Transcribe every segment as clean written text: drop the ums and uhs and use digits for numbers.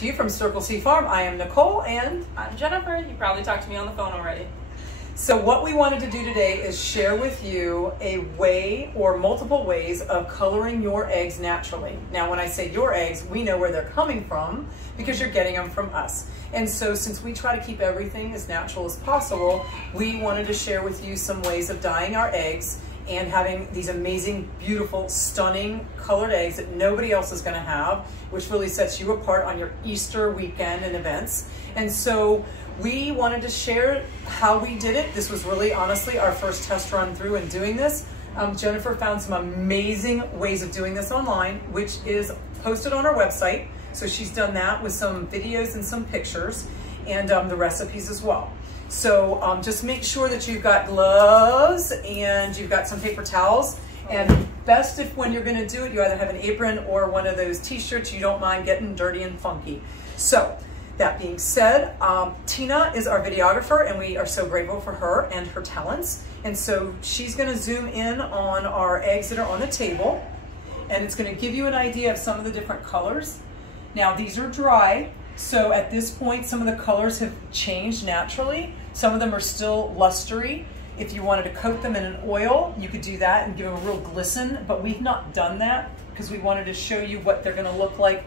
To you from Circle C Farm, I am Nicole and I'm Jennifer. You probably talked to me on the phone already. So what we wanted to do today is share with you a way or multiple ways of coloring your eggs naturally. Now when I say your eggs, we know where they're coming from because you're getting them from us. And so since we try to keep everything as natural as possible, we wanted to share with you some ways of dyeing our eggs and having these amazing, beautiful, stunning colored eggs that nobody else is gonna have, which really sets you apart on your Easter weekend and events. And so we wanted to share how we did it. This was really, honestly, our first test run through in doing this. Jennifer found some amazing ways of doing this online, which is posted on our website. So she's done that with some videos and some pictures and the recipes as well. So just make sure that you've got gloves and you've got some paper towels. And best if when you're gonna do it, you either have an apron or one of those t-shirts you don't mind getting dirty and funky. So that being said, Tina is our videographer and we are so grateful for her and her talents. And so she's gonna zoom in on our eggs that are on the table and it's gonna give you an idea of some of the different colors. Now these are dry. So at this point, some of the colors have changed naturally. Some of them are still lustery. If you wanted to coat them in an oil, you could do that and give them a real glisten, but we've not done that because we wanted to show you what they're gonna look like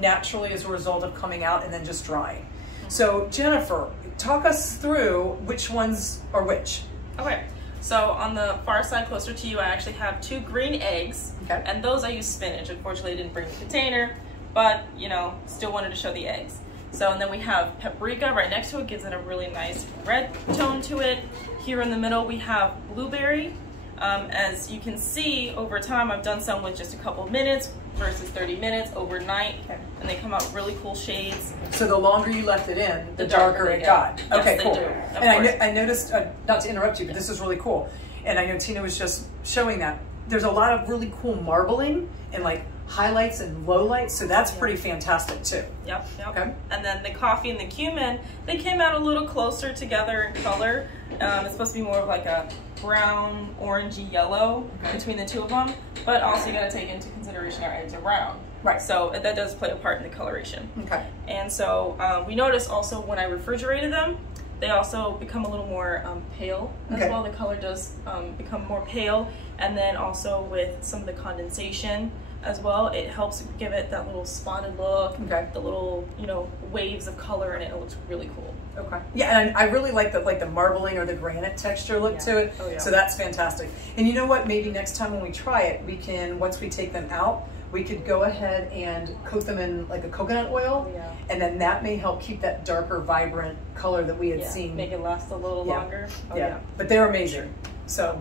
naturally as a result of coming out and then just drying. So Jennifer, talk us through which ones are which. Okay, so on the far side closer to you, I actually have 2 green eggs, okay. And those I use spinach. Unfortunately, I didn't bring the container, but you know, still wanted to show the eggs. So, and then we have paprika right next to it, gives it a really nice red tone to it. Here in the middle, we have blueberry. As you can see, over time, I've done some with just a couple minutes versus 30 minutes overnight, okay. And they come out really cool shades. So the longer you left it in, the darker it got. Yes, okay, cool. They do, and I noticed, not to interrupt you, but this is really cool. And I know Tina was just showing that. There's a lot of really cool marbling and like highlights and lowlights, so that's pretty fantastic too. Yep. Okay. And then the coffee and the cumin, they came out a little closer together in color. It's supposed to be more of like a brown, orangey yellow between the two of them, but also you gotta take into consideration our eggs are brown. Right. So that does play a part in the coloration. Okay. And so we noticed also when I refrigerated them, they also become a little more pale as well. The color does become more pale. And then also with some of the condensation as well, it helps give it that little spotted look, the little, you know, waves of color in it. It looks really cool. Okay. Yeah, and I really like the marbling or the granite texture look to it. Oh, yeah. So that's fantastic. And you know what? Maybe next time when we try it, we can, once we take them out, we could go ahead and coat them in like a coconut oil, and then that may help keep that darker, vibrant color that we had seen. Make it last a little longer. Oh, yeah, but they're amazing. So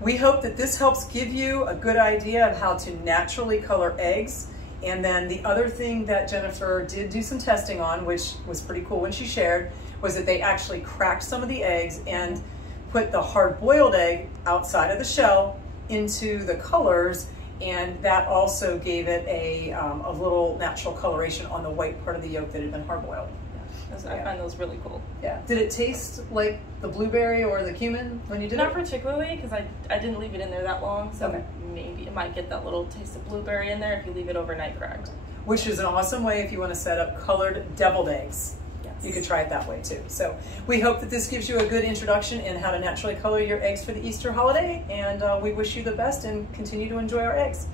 we hope that this helps give you a good idea of how to naturally color eggs. And then the other thing that Jennifer did do some testing on, which was pretty cool when she shared, was that they actually cracked some of the eggs and put the hard-boiled egg outside of the shell into the colors, and that also gave it a little natural coloration on the white part of the yolk that had been hard-boiled. I find those really cool. Yeah. Did it taste like the blueberry or the cumin when you did it? Not particularly, because I didn't leave it in there that long, so maybe it might get that little taste of blueberry in there if you leave it overnight cracked. Which is an awesome way if you want to set up colored deviled eggs. Yes. You could try it that way too. So we hope that this gives you a good introduction in how to naturally color your eggs for the Easter holiday, and we wish you the best and continue to enjoy our eggs.